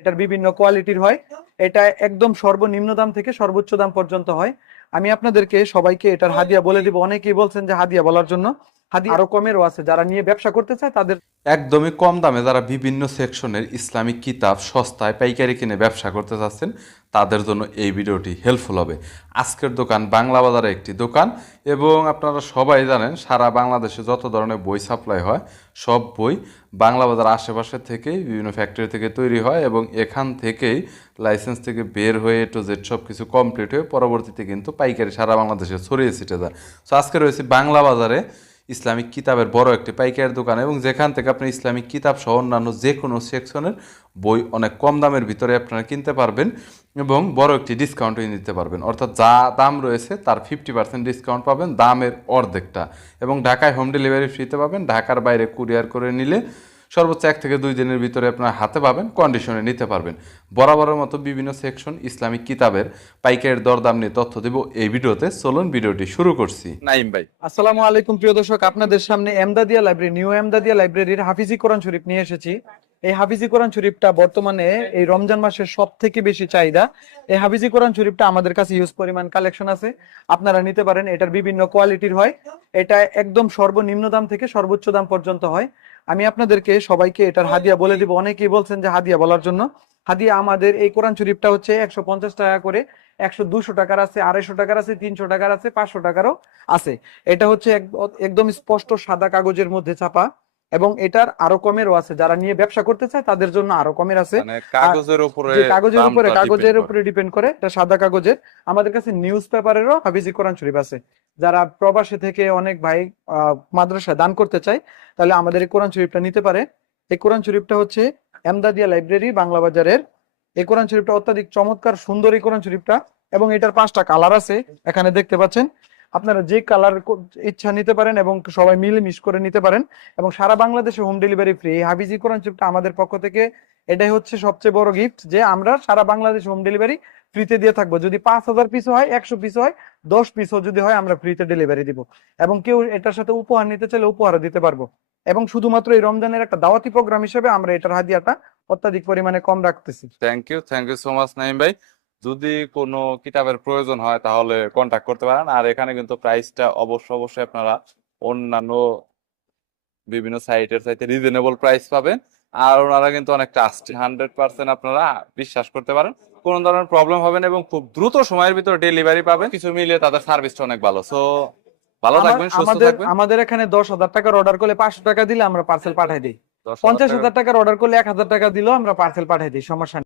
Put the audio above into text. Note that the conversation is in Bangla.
এটার বিভিন্ন কোয়ালিটির হয়। এটা একদম সর্বনিম্ন দাম থেকে সর্বোচ্চ দাম পর্যন্ত হয়। আমি আপনাদেরকে সবাইকে এটার হাদিয়া বলে দিব। অনেকেই বলছেন যে হাদিয়া বলার জন্য, হাদিয়া আরো কমেরও আছে, যারা নিয়ে ব্যবসা করতে চায় তাদের। একদমই কম দামে যারা বিভিন্ন সেকশনের ইসলামিক কিতাব সস্তায় পাইকারি কিনে ব্যবসা করতে চাচ্ছেন তাদের জন্য এই ভিডিওটি হেল্পফুল হবে। আজকের দোকান বাংলা বাজারে একটি দোকান, এবং আপনারা সবাই জানেন সারা বাংলাদেশে যত ধরনের বই সাপ্লাই হয় সব বই বাংলা বাজার আশেপাশে থেকেই বিভিন্ন ফ্যাক্টরি থেকে তৈরি হয়, এবং এখান থেকেই লাইসেন্স থেকে বের হয়ে টু জেড সব কিছু কমপ্লিট হয়ে পরবর্তীতে কিন্তু পাইকারি সারা বাংলাদেশে ছড়িয়ে ছিটে যায়। সো আজকে রয়েছে বাংলা বাজারে ইসলামিক কিতাবের বড় একটি পাইকারি দোকান, এবং যেখান থেকে আপনি ইসলামিক কিতাব সহ অন্যান্য যে কোনো সেকশনের বই অনেক কম দামের ভিতরে আপনারা কিনতে পারবেন, এবং বড় একটি ডিসকাউন্টও নিতে পারবেন। অর্থাৎ যা দাম রয়েছে তার 50% ডিসকাউন্ট পাবেন, দামের অর্ধেকটা। এবং ঢাকায় হোম ডেলিভারি ফ্রিতে পাবেন। ঢাকার বাইরে কুরিয়ার করে নিলে সর্বোচ্চ 1 থেকে 2 দিনের ভিতরে আপনার হাতে পাবেন, কন্ডিশনে নিতে পারবেন। বরাবরের মতো বিভিন্ন সেকশন ইসলামিক কিতাবের পাইকারের দরদাম নিয়ে তথ্য দেব এই ভিডিওতে। চলুন ভিডিওটি শুরু করছি। নাইম ভাই, আসসালামু আলাইকুম প্রিয় দর্শক, আপনাদের সামনে এমদাদিয়া লাইব্রেরি, নিউ এমদাদিয়া লাইব্রেরির হাফিজি কোরআন শরীফ নিয়ে এসেছি। এই হাফিজি কোরআন শরীফটা বর্তমানে এই রমজান মাসের সব থেকে বেশি চাহিদা। এই হাফিজি কোরআন শরীফটা আমাদের কাছে ইউজ পরিমাণ কালেকশন আছে, আপনারা নিতে পারেন। এটার বিভিন্ন কোয়ালিটির হয়। এটা একদম সর্বনিম্ন দাম থেকে সর্বোচ্চ দাম পর্যন্ত হয়। আমি আপনাদেরকে সবাইকে এটার হাদিয়া বলে দিব। অনেকেই বলছেন যে হাদিয়া বলার জন্য। হাদিয়া আমাদের এই কোরআন শরীফটা হচ্ছে 150 টাকা করে, 200 টাকার আছে, 250 টাকার আছে, 300 টাকার আছে, 500 টাকারও আছে। এটা হচ্ছে একদম স্পষ্ট সাদা কাগজের মধ্যে ছাপা, এবং এটার আরো কমেরও আছে, যারা নিয়ে ব্যবসা করতে চায় তাদের জন্য আরো কমের আছে। মানে কাগজের উপরে যে কাগজের উপরে দামটা কাগজের depend উপরে ডিপেন্ড করে, এটা সাদা কাগজের। আমাদের কাছে নিউজ পেপারেরও হাফিজি কোরআন শরীফ আছে। যারা প্রবাসী থেকে অনেক ভাই মাদ্রাসায় দান করতে চায়, তাহলে আমাদের এই কোরআন শরীফটা নিতে পারে। এই কোরআন শরীফটা হচ্ছে এমদাদিয়া লাইব্রেরি বাংলা বাজারের। এই কোরআন শরীফটা অত্যাধিক চমৎকার সুন্দর এই কোরআন শরীফটা, এবং এটার 5টা কালার আছে এখানে দেখতে পাচ্ছেন। আপনারা যে কালার ইচ্ছা নিতে পারেন, এবং সবাই মিলে মিশ করে নিতে পারেন, এবং সারা বাংলাদেশে হোম ডেলিভারি ফ্রি। এই হাফিজি কোরআন শরীফটা আমাদের পক্ষ থেকে, এটাই হচ্ছে সবচেয়ে বড় গিফট, যে আমরা সারা বাংলাদেশে হোম ডেলিভারি ফ্রিতে দিয়ে থাকবো। যদি 5000 পিস হয়, 100 পিস হয়, 10 পিসও যদি হয়, আমরা ফ্রিতে ডেলিভারি দিব। এবং কেউ এটার সাথে উপহার নিতে চাইলে উপহারও দিতে পারবো। এবং শুধুমাত্র এই রমজানের একটা দাওয়াতি প্রোগ্রাম হিসেবে আমরা এটার হাদিয়াটা অত্যাধিক পরিমাণে কম রাখতেছি। Thank you so much Naim ভাই। যদি কোনো কিতাবের প্রয়োজন হয় তাহলে কন্টাক্ট করতে পারেন। আর এখানে কিন্তু প্রাইসটা অবশ্যই আপনারা অন্যান্য বিভিন্ন সাইটের চাইতে রিজনেবল প্রাইস পাবেন। আর ওনারা কিন্তু অনেক ট্রাস্টেড, 100% আপনারা বিশ্বাস করতে পারেন। কোনো ধরনের প্রবলেম হবে না, এবং খুব দ্রুত সময়ের ভিতরে ডেলিভারি পাবেন। কিছু মিলিয়ে তাদের সার্ভিসটা অনেক ভালো। সো ভালো থাকবেন, সুস্থ আমাদের থাকবেন। আমাদের এখানে 10,000 টাকার অর্ডার করলে 500 টাকা দিলে আমরা পার্সেল পাঠাই দিই। 10,000 50,000 টাকার অর্ডার করলে 1,000 টাকা দিলেও আমরা পার্সেল পাঠাই দিই, সমস্যা নেই।